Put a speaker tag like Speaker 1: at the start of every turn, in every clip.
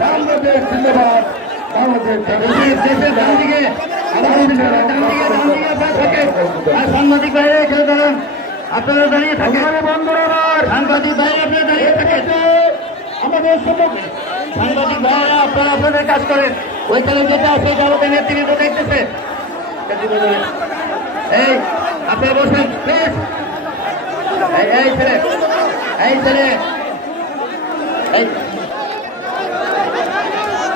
Speaker 1: বাংলাদেশ জিন্দাবাদ। বাংলাদেশ
Speaker 2: দেশের ডান দিকে সাংবাদিক বাইরে এখানে দাঁড়ান আপনারা দাঁড়িয়ে থাকেন। সাংবাদিক বাইরে আপনারা দাঁড়িয়ে থাকেন।
Speaker 1: আমাদের সম্মুখে
Speaker 2: সাংবাদিক ভাইরা আপনারা আপনাদের কাজ করেন। ওইখানে যেটা আছে এটা নেতৃত্ব দেখতেছে। এই আপনারা বসেন। প্লিজ। এই ছেলে। এই ছেলে। এই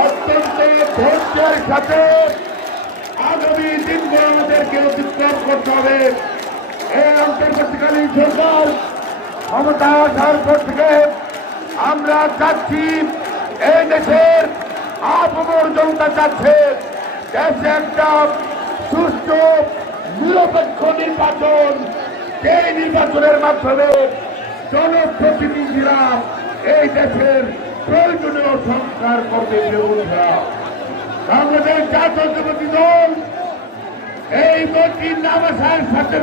Speaker 1: অত্যন্ত ধৈর্যের সাথে আগামী দিনগুলো আমাদেরকে অতিক্রম করতে হবে। এই অন্তর্বর্তীকালীন সরকার ক্ষমতা আসার পর থেকে আমরা চাচ্ছি এই দেশের আপমর জনতা চাচ্ছে। দেশে একটা সুষ্ঠু, নিরপেক্ষ নির্বাচন সেই নির্বাচনের মাধ্যমে জনপ্রতিনিধিরা এই দেশের প্রয়োজনীয় সংস্কার করবে বিরোধীরা বাংলাদেশ জাতীয়তাবাদী দল, এই মন্ত্রীর নাম আসার সাথে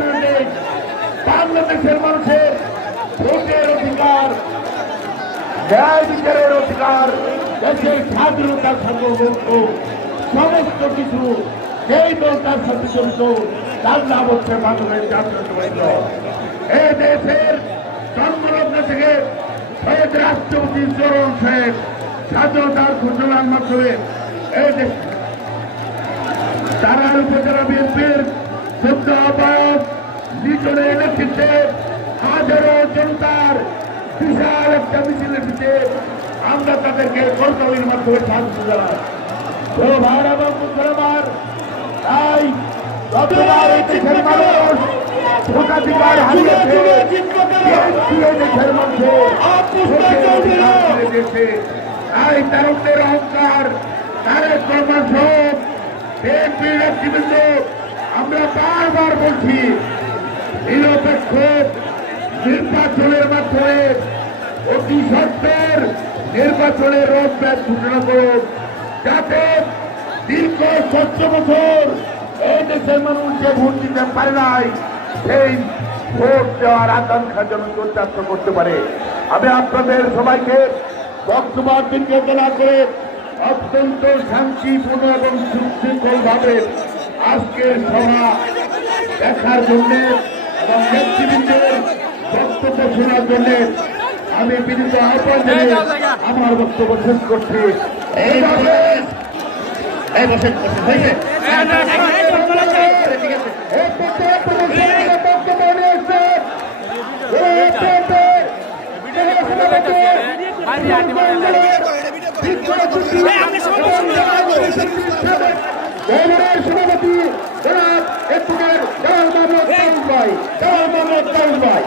Speaker 1: বাংলাদেশের মানুষের ভোটের অধিকার, ন্যায় বিচারের অধিকার, দেশের স্বাধীনতার সার্বভৌমত্ব, সমস্ত কিছু সেই দলটার সাথে জড়িত, তার নাম হচ্ছে বাংলাদেশ দল। এই দেশের থেকে শহীদ রাষ্ট্রপতি চরণ শেখ স্বাধীনতার ঘোষণার মাধ্যমে এই দেশ তারা উপজেলা বিএনপির সদ্য আহ্বায়ক লিটনের নেতৃত্বে হাজারো জনতার বিশাল একটা মিছিলের দিতে আমরা তাদেরকে কলকালির মাধ্যমে স্বাগত জানাই। তো ভাই এবং মুসলমান তাই গতবার এই দেশের মানুষ ভোটাধিকার হারিয়েছে দেশের মধ্যে দিয়েছে। তাই তারকদের অহংকার, তারেক রহমান সব বিএনপি নেতৃবৃন্দ, আমরা বারবার বলছি, নিরপেক্ষ নির্বাচনের মাধ্যমে অতি সত্তর নির্বাচনের রোডম্যাপ ঘোষণা করুন যাতে দীর্ঘ চোদ্দ বছর এই দেশের মানুষ যে ভোট দিতে পারে নাই, সেই ভোট দেওয়ার আকাঙ্ক্ষা চরিতার্থ করতে পারে আমি আপনাদের সবাইকে বক্তব্য নির্দেশনা করে অত্যন্ত শান্তিপূর্ণ এবং সুশৃঙ্খল ভাবে আজকের সভা দেখার জন্য এবং নেতৃবৃন্দের বক্তব্য শোনার জন্য আমি বিনীত আহ্বান জানিয়ে আমার বক্তব্য শেষ করছি।
Speaker 2: এই বসেন এই বসেন
Speaker 1: সভাপতি জনাব একটু জনাব মোহাম্মদ ভাই জনাব মোহাম্মদ ভাই